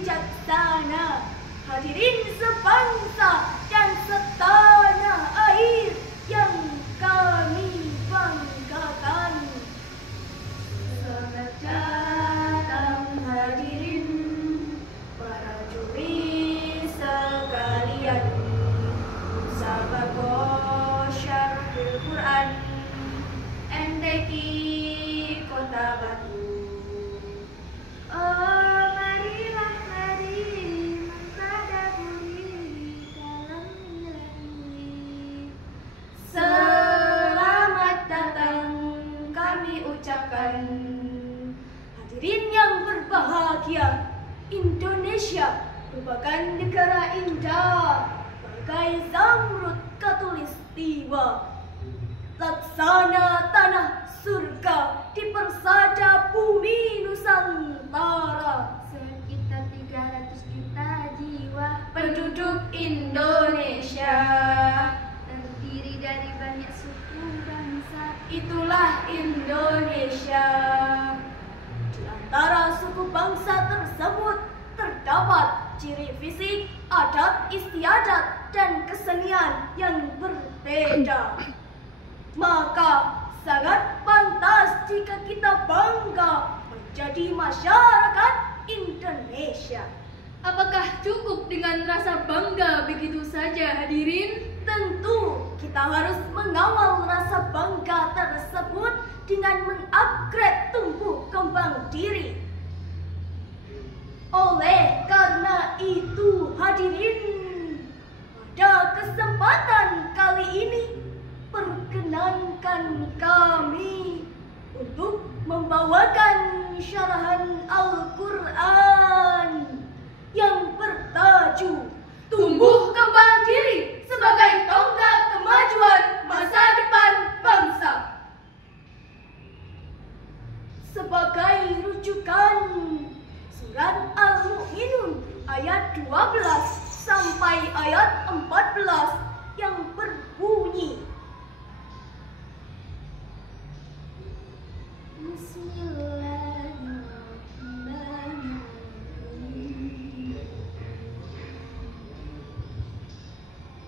bijaksana, hadirin sebangsa dan setanah air yang kami banggakan. Selamat datang hadirin para juri sekalian, Musabaqah Syarhul Quran NTQ Kota Batu. Oh, marilah mari mentadaburi dalam nilai. Selamat datang kami ucapkan. Hadirin yang berbahagia, Indonesia merupakan negara indah bagai zamrud khatulistiwa, laksana tanah surga di persada bumi Nusantara. Sekitar 300 juta jiwa Penduduk Indonesia terdiri dari banyak suku bangsa. itulah Indonesia. Di antara suku bangsa tersebut terdapat ciri fisik, adat istiadat, dan kesenian yang berbeda. Maka sangat pantas jika kita bangga menjadi masyarakat Indonesia. Apakah cukup dengan rasa bangga begitu saja, hadirin? Tentu kita harus mengawal rasa bangga tersebut dengan mengupgrade tumbuh kembang diri. Oleh karena itu, hadirin, pada kesempatan kali ini perkenankan kami untuk membawakan syarahan Al-Quran yang bertajuk Tumbuh Kembang Diri sebagai Tonggak Kemajuan Masa Depan Bangsa. Sebagai rujukan, Surat Al-Mu'minun ayat 12 sampai ayat 14 yang berbunyi, Bismillahirrahmanirrahim.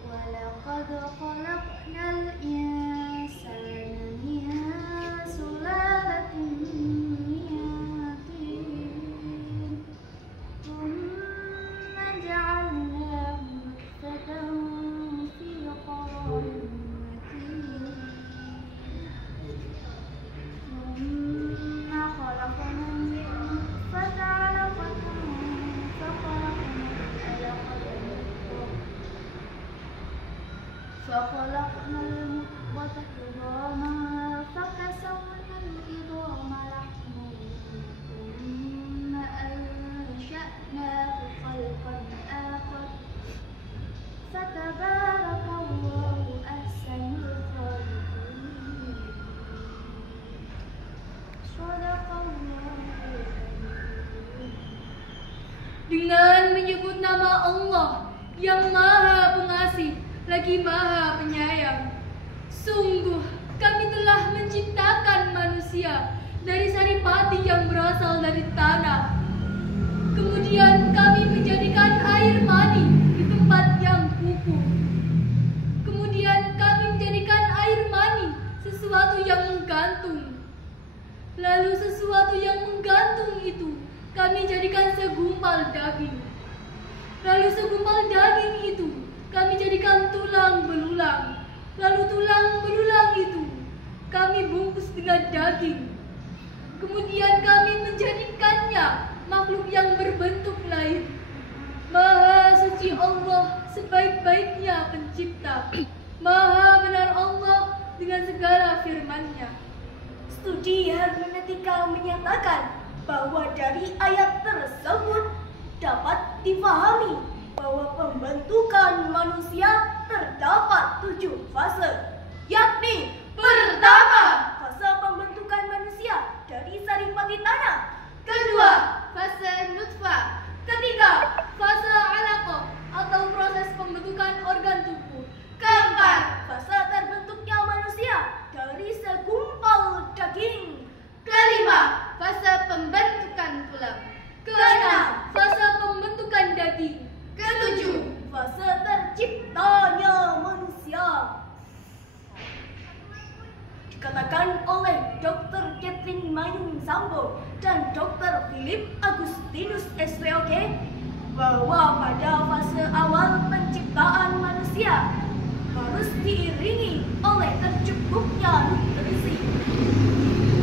Walaqad khalaqnal insana min sulalatin min tin, thumma ja'alnahu nutfatan fi qararin makin. ثم خلقنا النطفة علقة فخلقنا المضغة عظاما فكسونا العظام لحما ثم أنشأناه خلقا آخر فتبارك الله أحسن الخالقين. Dengan menyebut nama Allah yang Maha Pengasih lagi Maha Penyayang. Sungguh kami telah menciptakan manusia dari saripati yang berasal dari tanah. Kemudian kami menjadikan air mani di tempat yang kukuh. Kemudian kami menjadikan air mani sesuatu yang menggantung. Lalu sesuatu yang menggantung itu kami jadikan segumpal daging. Lalu segumpal daging itu kami jadikan tulang belulang. Lalu tulang belulang itu kami bungkus dengan daging. Kemudian kami menjadikannya makhluk yang berbentuk lain. Maha suci Allah sebaik-baiknya pencipta. Maha benar Allah dengan segala firman-Nya. studi hermeneutika menyatakan bahwa dari ayat tersebut dapat difahami bahwa pembentukan manusia terdapat 7 fase, yakni pertama, fase pembentukan manusia dari saripati tanah; kedua, Fase nutfah. ketiga, Fase alaqah atau proses pembentukan organ tubuh. keempat, fase terbentuknya manusia dari segumpal daging; kelima, Fase pembentukan tulang. keenam, Fase pembentukan bahwa pada fase awal penciptaan manusia harus diiringi oleh tercukupnya nutrisi.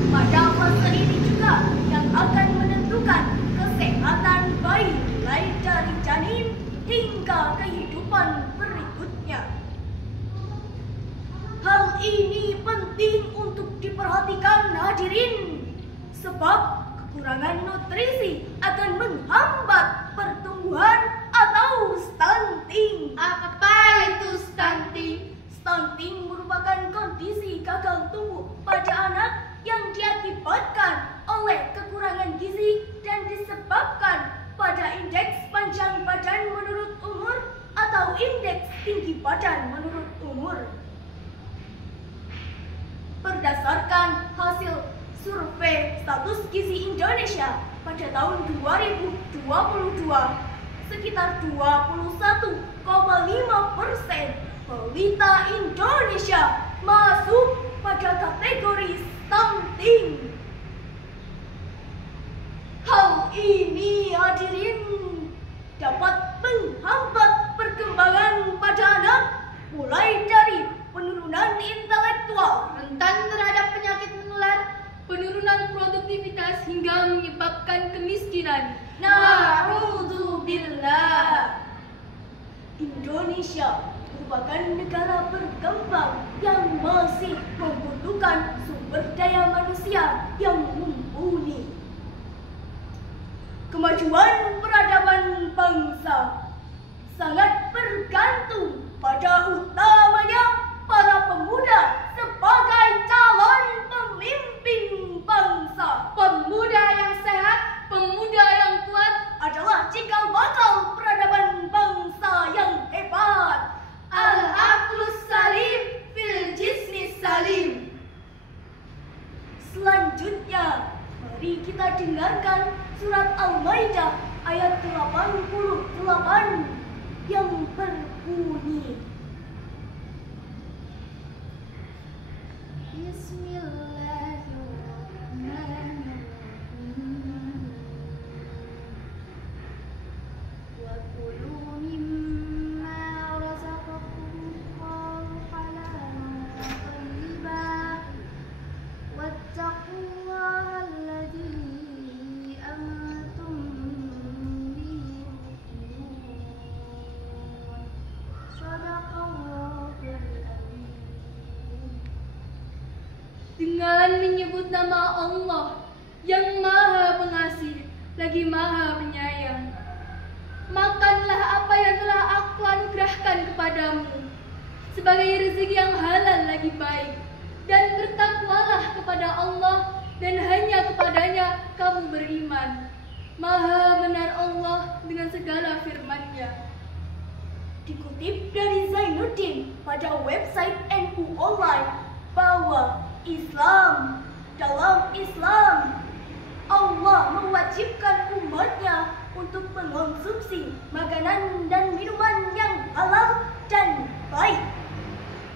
Pada fase ini juga yang akan menentukan kesehatan bayi mulai dari janin hingga kehidupan berikutnya. Hal ini penting untuk diperhatikan hadirin, sebab kekurangan nutrisi akan menghambat pertumbuhan atau stunting. Apa itu stunting? Stunting merupakan kondisi gagal tumbuh pada anak yang diakibatkan oleh kekurangan gizi dan disebabkan pada indeks panjang badan menurut umur atau indeks tinggi badan menurut umur. Berdasarkan hasil survei status gizi Indonesia pada tahun 2022, sekitar 21,5% balita Indonesia masuk pada kategori stunting. Hal ini hadirin dapat menghambat perkembangan pada anak mulai dari penurunan intelektual, Rentan terhadap penyakit menular, penurunan produktivitas hingga menyebabkan kemiskinan. Na'udzubillah. Indonesia merupakan negara berkembang yang masih membutuhkan sumber daya manusia yang mumpuni. Kemajuan peradaban bangsa sangat bergantung pada utamanya para pemuda sebagai calon pemimpin bangsa. Pemuda yang sehat, pemuda yang kuat Adalah cikal bakal peradaban bangsa yang hebat. Al-aqlus salim fil jismi salim. Selanjutnya, mari kita dengarkan surat Al-Maidah ayat 88 yang berbunyi, Bismillahirrahmanirrahim. Wa kulu mimma razaqakumullahu halalan thayyiban wattaqullaha alladzi antum bihi mu'minun. Shadaqallahul adzim. Dengan menyebut nama Allah yang Maha Pengasih lagi Maha Penyayang, makanlah apa yang telah Aku anugerahkan kepadamu sebagai rezeki yang halal lagi baik, dan bertakwalah kepada Allah dan hanya kepadanya kamu beriman. Maha benar Allah dengan segala firman-Nya. dikutip dari Zainuddin pada website NU Online bahwa dalam Islam Allah mewajibkan umatnya untuk mengonsumsi makanan dan minuman yang halal dan baik.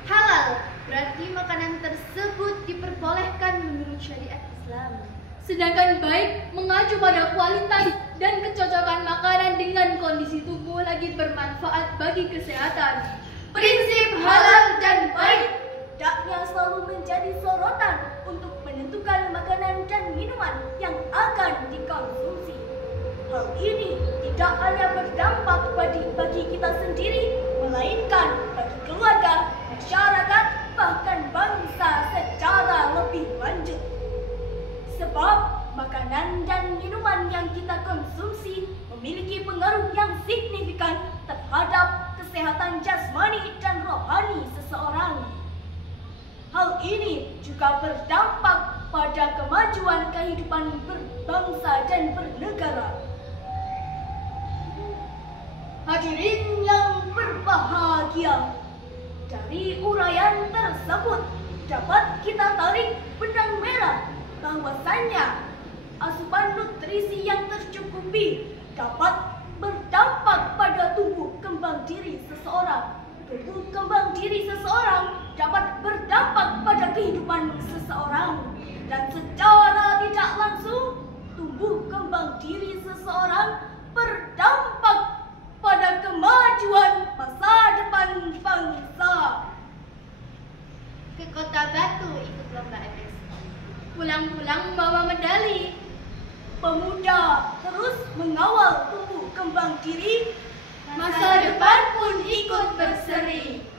Halal berarti makanan tersebut diperbolehkan menurut syariat Islam. Sedangkan baik mengacu pada kualitas dan kecocokan makanan dengan kondisi tubuh lagi bermanfaat bagi kesehatan. Prinsip halal dan baik Hendaknya selalu menjadi sorotan untuk menentukan makanan dan minuman yang akan dikonsumsi. Hal ini tidak hanya berdampak bagi kita sendiri, melainkan bagi keluarga, masyarakat, bahkan bangsa secara lebih lanjut. Sebab makanan dan minuman yang kita konsumsi memiliki pengaruh yang signifikan terhadap kesehatan jasmani dan rohani seseorang. Hal ini juga berdampak pada kemajuan kehidupan berbangsa dan bernegara. Hadirin yang berbahagia, dari uraian tersebut dapat kita tarik benang merah bahwasannya asupan nutrisi yang tercukupi dapat berdampak pada tumbuh kembang diri seseorang. Tumbuh kembang diri seseorang dapat berdampak pada kehidupan seseorang, dan secara tidak langsung tumbuh kembang diri seseorang berdampak berkembang diri, masa depan pun ikut berseri.